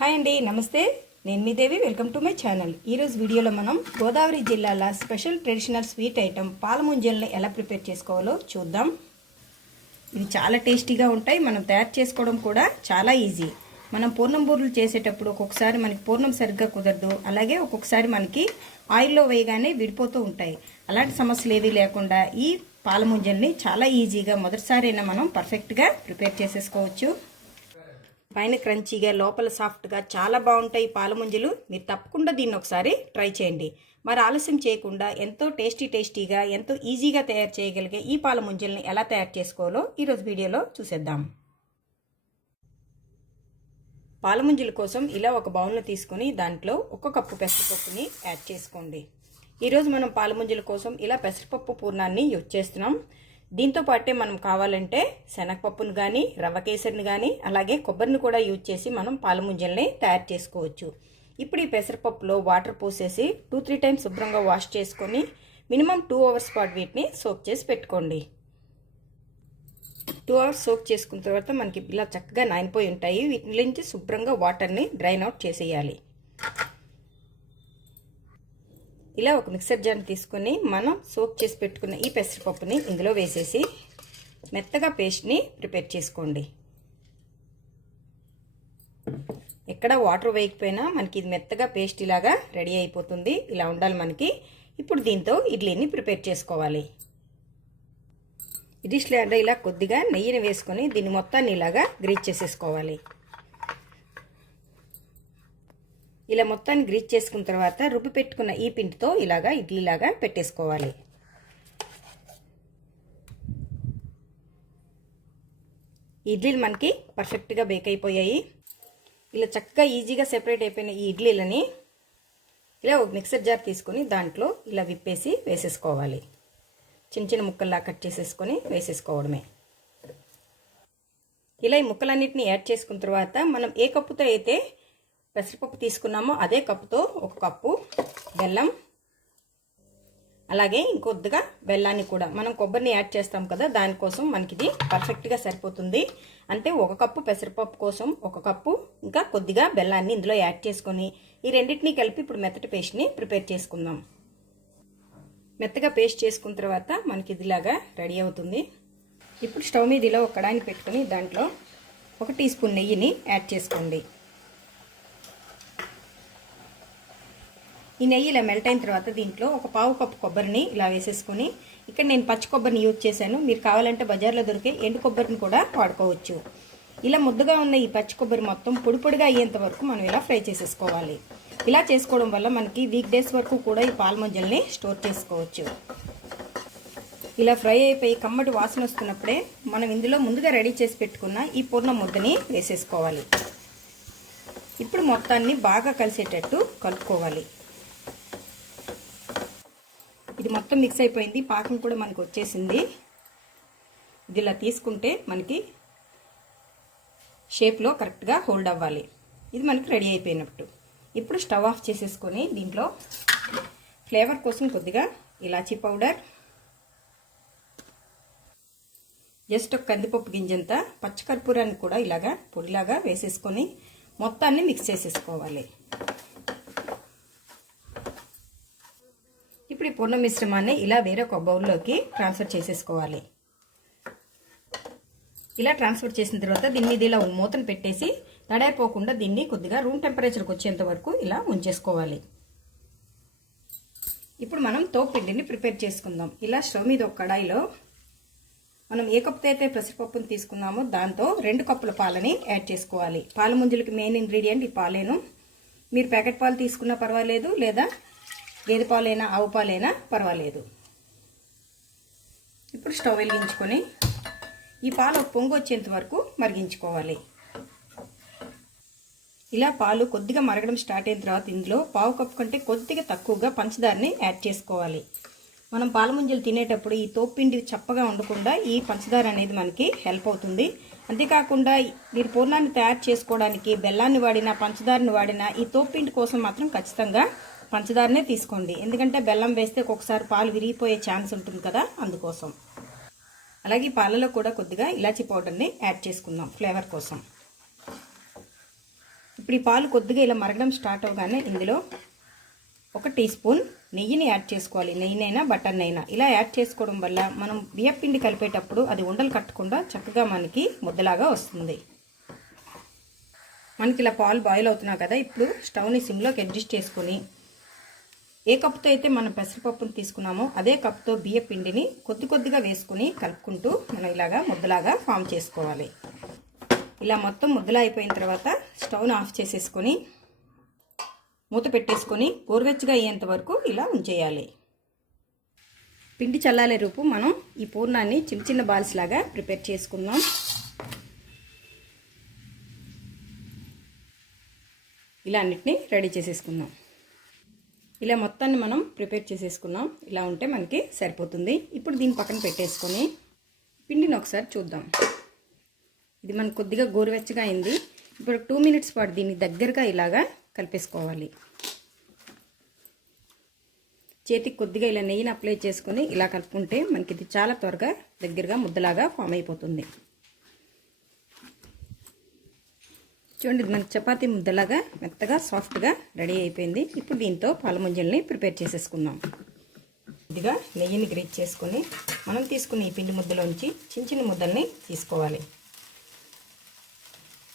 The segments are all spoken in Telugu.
హాయ్ అండి నమస్తే. నేను మీ Devi welcome to my channel. ఈరోజు వీడియోలో మనం గోదావరి జిల్లాల స్పెషల్ ట్రెడిషనల్ స్వీట్ ఐటెం పాల ముంజల్ని ఎలా ప్రిపేర్ చేసుకోవాలో చూద్దాం. ఇవి చాలా టేస్టీగా ఉంటాయి మనం తయారు చేసుకోవడం కూడా చాలా ఈజీ. మనం పూర్ణం బూర్లు చేసేటప్పుడు ఒక్కొక్కసారి మనకి పూర్ణం సరిగ్గా కుదరదు అలాగే ఒక్కొక్కసారి మనకి ఆయిల్లో వేయగానే విడిపోతూ ఉంటాయి. అలాంటి సమస్యలు ఏవీ లేకుండా ఈ పాల ముంజల్ని చాలా ఈజీగా మొదటిసారైనా మనం పర్ఫెక్ట్గా ప్రిపేర్ చేసేసుకోవచ్చు. పైన క్రంచీగా లోపల సాఫ్ట్గా చాలా బాగుంటాయి పాలముంజలు. మీరు తప్పకుండా దీన్ని ఒకసారి ట్రై చేయండి. మరి ఆలస్యం చేయకుండా ఎంతో టేస్టీ టేస్టీగా ఎంతో ఈజీగా తయారు చేయగలిగే ఈ పాలముంజల్ని ఎలా తయారు చేసుకోవాలో ఈరోజు వీడియోలో చూసేద్దాం. పాలముంజల కోసం ఇలా ఒక బౌల్లో తీసుకొని దాంట్లో ఒక కప్పు పెసరపప్పుని యాడ్ చేసుకోండి. ఈరోజు మనం పాలముంజల కోసం ఇలా పెసరపప్పు పూర్ణాన్ని యూజ్ చేస్తున్నాం. దీంతో పాటే మనం కావాలంటే శనగపప్పును కానీ రవ్వ కేసరిని కానీ అలాగే కొబ్బరిని కూడా యూజ్ చేసి మనం పాలముంజల్ని తయారు చేసుకోవచ్చు. ఇప్పుడు ఈ పెసరపప్పులో వాటర్ పోసేసి టూ త్రీ టైమ్స్ శుభ్రంగా వాష్ చేసుకొని మినిమం టూ అవర్స్ పాటు వీటిని సోక్ చేసి పెట్టుకోండి. టూ అవర్స్ సోక్ చేసుకున్న తర్వాత మనకి ఇలా చక్కగా నానిపోయి ఉంటాయి. వీటి నుంచి శుభ్రంగా వాటర్ని డ్రైన్ అవుట్ చేసేయాలి. ఇలా ఒక మిక్సర్ జార్ తీసుకొని మనం సోప్ చేసి పెట్టుకున్న ఈ పెసరపప్పుని ఇందులో వేసేసి మెత్తగా పేస్ట్ని ప్రిపేర్ చేసుకోండి. ఎక్కడ వాటర్ వేయకపోయినా మనకి ఇది మెత్తగా పేస్ట్ ఇలాగా రెడీ అయిపోతుంది. ఇలా ఉండాలి మనకి. ఇప్పుడు దీంతో ఇడ్లీని ప్రిపేర్ చేసుకోవాలి. ఇది స్లాండ్ ఇలా కొద్దిగా నెయ్యిని వేసుకొని దీన్ని మొత్తాన్ని ఇలాగా గ్రీజ్ చేసేసుకోవాలి. ఇలా మొత్తాన్ని గ్రీజ్ చేసుకున్న తర్వాత రుబ్బి పెట్టుకున్న ఈ పిండితో ఇలాగా ఇడ్లీలాగా పెట్టేసుకోవాలి. ఇడ్లీలు మనకి పర్ఫెక్ట్గా బేక్ అయిపోయాయి. ఇలా చక్కగా ఈజీగా సెపరేట్ అయిపోయిన ఈ ఇడ్లీలని ఇలా ఒక మిక్సర్ జార్ తీసుకొని దాంట్లో ఇలా విప్పేసి వేసేసుకోవాలి. చిన్న చిన్న ముక్కల్లా కట్ చేసేసుకొని వేసేసుకోవడమే. ఇలా ఈ ముక్కలన్నిటిని యాడ్ చేసుకున్న తర్వాత మనం ఏ కప్పుతో అయితే పెసరపప్పు తీసుకున్నామో అదే కప్పుతో ఒక కప్పు బెల్లం. అలాగే ఇంకొద్దిగా బెల్లాన్ని కూడా. మనం కొబ్బరిని యాడ్ చేస్తాం కదా దానికోసం మనకి ఇది పర్ఫెక్ట్గా సరిపోతుంది. అంటే ఒక కప్పు పెసరపప్పు కోసం ఒక కప్పు ఇంకా కొద్దిగా బెల్లాన్ని ఇందులో యాడ్ చేసుకొని ఈ రెండింటినీ కలిపి ఇప్పుడు మెత్తటి పేస్ట్ని ప్రిపేర్ చేసుకుందాం. మెత్తగా పేస్ట్ చేసుకున్న తర్వాత మనకి ఇదిలాగా రెడీ అవుతుంది. ఇప్పుడు స్టవ్ మీద ఇలా ఒక కడాయిని పెట్టుకొని దాంట్లో ఒక టీ స్పూన్ నెయ్యిని యాడ్ చేసుకోండి. ఈ నెయ్యి ఇలా మెల్ట్ అయిన తర్వాత దీంట్లో ఒక పావు కప్పు కొబ్బరిని ఇలా వేసేసుకొని ఇక్కడ నేను పచ్చి కొబ్బరిని యూజ్ చేశాను. మీరు కావాలంటే బజార్లో దొరికే ఎండు కొబ్బరిని కూడా వాడుకోవచ్చు. ఇలా ముద్దగా ఉన్న ఈ పచ్చి కొబ్బరి మొత్తం పొడి పొడిగా అయ్యేంత వరకు మనం ఇలా ఫ్రై చేసేసుకోవాలి. ఇలా చేసుకోవడం వల్ల మనకి వీక్ డేస్ వరకు కూడా ఈ పాల మొజ్జల్ని స్టోర్ చేసుకోవచ్చు. ఇలా ఫ్రై అయిపోయి కమ్మటి వాసన వస్తున్నప్పుడే మనం ఇందులో ముందుగా రెడీ చేసి పెట్టుకున్న ఈ పూర్ణ ముద్దని వేసేసుకోవాలి. ఇప్పుడు మొత్తాన్ని బాగా కలిసేటట్టు కలుపుకోవాలి. ఇది మొత్తం మిక్స్ అయిపోయింది. పాకం కూడా మనకు వచ్చేసింది. ఇది ఇలా తీసుకుంటే మనకి షేప్లో కరెక్ట్గా హోల్డ్ అవ్వాలి. ఇది మనకి రెడీ అయిపోయినట్టు. ఇప్పుడు స్టవ్ ఆఫ్ చేసేసుకొని దీంట్లో ఫ్లేవర్ కోసం కొద్దిగా ఇలాచీ పౌడర్ జస్ట్ ఒక కందిపప్పు గింజంతా పచ్చకర్పూరాన్ని కూడా ఇలాగా పొడిలాగా వేసేసుకొని మొత్తాన్ని మిక్స్ చేసేసుకోవాలి. ఇప్పుడు ఈ పూర్ణ మిశ్రమాన్ని ఇలా వేరే ఒక బౌల్లోకి ట్రాన్స్ఫర్ చేసేసుకోవాలి. ఇలా ట్రాన్స్ఫర్ చేసిన తర్వాత దీని మీద ఇలా మూతను పెట్టేసి తడైపోకుండా దీన్ని కొద్దిగా రూమ్ టెంపరేచర్కి వచ్చేంత వరకు ఇలా ఉంచేసుకోవాలి. ఇప్పుడు మనం తోపిండిని ప్రిపేర్ చేసుకుందాం. ఇలా స్టవ్ మీద ఒక కడాయిలో మనం ఏ కప్పుతో అయితే పెసరపప్పును తీసుకున్నామో దాంతో రెండు కప్పుల పాలని యాడ్ చేసుకోవాలి. పాల ముంజులకి మెయిన్ ఇంగ్రీడియంట్ ఈ పాలేను. మీరు ప్యాకెట్ పాలు తీసుకున్నా పర్వాలేదు లేదా గేదె పాలైనా ఆవు పాలైనా పర్వాలేదు. ఇప్పుడు స్టవ్ వెలిగించుకొని ఈ పాలు పొంగు వచ్చేంత వరకు మరిగించుకోవాలి. ఇలా పాలు కొద్దిగా మరగడం స్టార్ట్ అయిన తర్వాత ఇందులో పావు కప్పు కంటే కొద్దిగా తక్కువగా పంచదారని యాడ్ చేసుకోవాలి. మనం పాల ముంజలు తినేటప్పుడు ఈ తోపిండి చప్పగా ఉండకుండా ఈ పంచదార అనేది మనకి హెల్ప్ అవుతుంది. అంతేకాకుండా మీరు పూర్ణాన్ని తయారు చేసుకోవడానికి బెల్లాన్ని వాడినా పంచదారని వాడినా ఈ తోపిండి కోసం మాత్రం ఖచ్చితంగా పంచదారనే తీసుకోండి. ఎందుకంటే బెల్లం వేస్తే ఒక్కొక్కసారి పాలు విరిగిపోయే ఛాన్స్ ఉంటుంది కదా అందుకోసం. అలాగే పాలలో కూడా కొద్దిగా ఇలాచీ పౌడర్ని యాడ్ చేసుకుందాం ఫ్లేవర్ కోసం. ఇప్పుడు ఈ పాలు కొద్దిగా ఇలా మరగడం స్టార్ట్ అవగానే ఇందులో ఒక టీ స్పూన్ నెయ్యిని యాడ్ చేసుకోవాలి. నెయ్యినైనా బటర్నైనా. ఇలా యాడ్ చేసుకోవడం వల్ల మనం బియ్యపిండి కలిపేటప్పుడు అది ఉండలు కట్టకుండా చక్కగా మనకి ముద్దలాగా వస్తుంది. మనకి ఇలా పాలు బాయిల్ అవుతున్నా కదా ఇప్పుడు స్టవ్ని సిమ్లోకి అడ్జస్ట్ చేసుకొని ఏ కప్పుతో అయితే మనం పెసరపప్పును తీసుకున్నామో అదే కప్తో బియ్య పిండిని కొద్ది కొద్దిగా వేసుకుని కలుపుకుంటూ మనం ఇలాగా ముద్దలాగా ఫామ్ చేసుకోవాలి. ఇలా మొత్తం ముద్దలా అయిపోయిన తర్వాత స్టవ్ను ఆఫ్ చేసేసుకొని మూత పెట్టేసుకొని గోరువెచ్చగా అయ్యేంత వరకు ఇలా ఉంచేయాలి. పిండి చల్లాలే రూపు మనం ఈ పూర్ణాన్ని చిన్న చిన్న బాల్స్ లాగా ప్రిపేర్ చేసుకుందాం. ఇలా అన్నిటినీ రెడీ చేసేసుకుందాం. ఇలా మొత్తాన్ని మనం ప్రిపేర్ చేసేసుకున్నాం. ఇలా ఉంటే మనకి సరిపోతుంది. ఇప్పుడు దీని పక్కన పెట్టేసుకొని పిండిని ఒకసారి చూద్దాం. ఇది మనకు కొద్దిగా గోరువెచ్చగా అయింది. ఇప్పుడు టూ మినిట్స్ పాటు దీన్ని దగ్గరగా ఇలాగా కలిపేసుకోవాలి. చేతికి కొద్దిగా ఇలా నెయ్యిని అప్లై చేసుకొని ఇలా కలుపుకుంటే మనకి ఇది చాలా త్వరగా దగ్గరగా ముద్దలాగా ఫామ్ అయిపోతుంది. చూడండి మన మనకి ముద్దలాగా మెత్తగా సాఫ్ట్గా రెడీ అయిపోయింది. ఇప్పుడు దీంతో పాల ముంజల్ని ప్రిపేర్ చేసేసుకుందాం. ఇదిగా నెయ్యిని గ్రీచ్ చేసుకొని మనం తీసుకున్న ఈ పిండి ముద్దలోంచి చిన్న చిన్న ముద్దల్ని తీసుకోవాలి.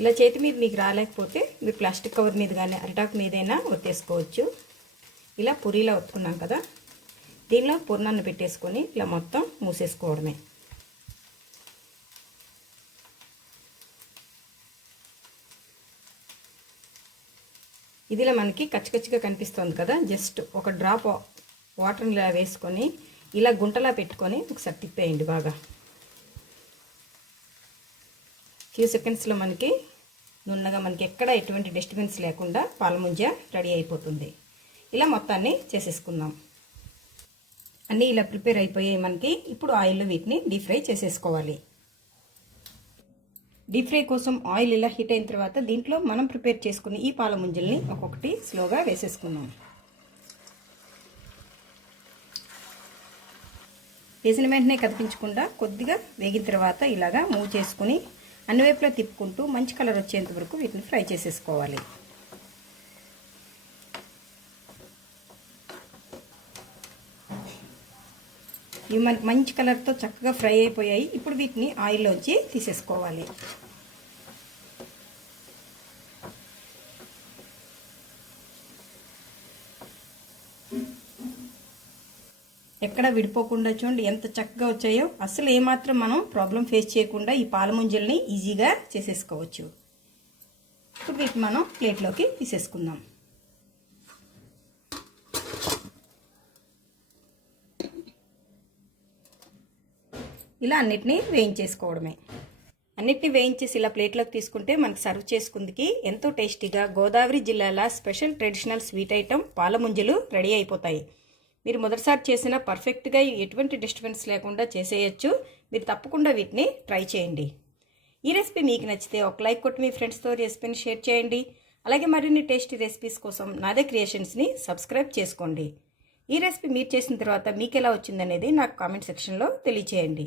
ఇలా చేతి మీద మీకు రాలేకపోతే మీరు ప్లాస్టిక్ కవర్ మీద కానీ అరిటాకు మీదైనా ఒత్తేసుకోవచ్చు. ఇలా పూరీలా ఒత్తుకున్నాం కదా దీనిలో పూర్ణాన్ని పెట్టేసుకొని ఇలా మొత్తం మూసేసుకోవడమే. ఇదిలా మనకి కచ్చికచ్చిగా కనిపిస్తుంది కదా. జస్ట్ ఒక డ్రాప్ వాటర్ ఇలా వేసుకొని ఇలా గుంటలా పెట్టుకొని ఒకసారి తిప్పేయండి బాగా. ఫ్యూ సెకండ్స్లో మనకి నున్నగా మనకి ఎక్కడ ఎటువంటి డిస్టర్బెన్స్ లేకుండా పాలముంజ రెడీ అయిపోతుంది. ఇలా మొత్తాన్ని చేసేసుకుందాం. అన్నీ ఇలా ప్రిపేర్ అయిపోయాయి మనకి ఇప్పుడు ఆయిల్లో వీటిని డీప్ ఫ్రై చేసేసుకోవాలి. డీప్ ఫ్రై కోసం ఆయిల్ ఇలా హీట్ అయిన తర్వాత దీంట్లో మనం ప్రిపేర్ చేసుకుని ఈ పాల ముంజల్ని ఒక్కొక్కటి స్లోగా వేసేసుకుందాం. వేసిన వెంటనే కదిపించకుండా కొద్దిగా వేగిన తర్వాత ఇలాగా మూవ్ చేసుకుని అన్ని వైపులా తిప్పుకుంటూ మంచి కలర్ వచ్చేంత వరకు వీటిని ఫ్రై చేసేసుకోవాలి. ఇవి మనకి మంచి కలర్తో చక్కగా ఫ్రై అయిపోయాయి. ఇప్పుడు వీటిని ఆయిల్లోంచి తీసేసుకోవాలి. ఎక్కడ విడిపోకుండా చూడండి ఎంత చక్కగా వచ్చాయో. అసలు ఏమాత్రం మనం ప్రాబ్లం ఫేస్ చేయకుండా ఈ పాల ముంజల్ని ఈజీగా చేసేసుకోవచ్చు. ఇప్పుడు వీటిని మనం ప్లేట్లోకి తీసేసుకుందాం. ఇలా అన్నిటినీ వేయించేసుకోవడమే. అన్నిటిని వేయించేసి ఇలా ప్లేట్లోకి తీసుకుంటే మనకు సర్వ్ చేసుకుందికి ఎంతో టేస్టీగా గోదావరి జిల్లాల స్పెషల్ ట్రెడిషనల్ స్వీట్ ఐటెం పాలముంజలు రెడీ అయిపోతాయి. మీరు మొదటిసారి చేసిన పర్ఫెక్ట్గా ఎటువంటి డిస్టర్బెన్స్ లేకుండా చేసేయచ్చు. మీరు తప్పకుండా వీటిని ట్రై చేయండి. ఈ రెసిపీ మీకు నచ్చితే ఒక లైక్ కొట్టి మీ ఫ్రెండ్స్తో రెసిపీని షేర్ చేయండి. అలాగే మరిన్ని టేస్టీ రెసిపీస్ కోసం నాదే క్రియేషన్స్ని సబ్స్క్రైబ్ చేసుకోండి. ఈ రెసిపీ మీరు చేసిన తర్వాత మీకు ఎలా వచ్చిందనేది నాకు కామెంట్ సెక్షన్లో తెలియచేయండి.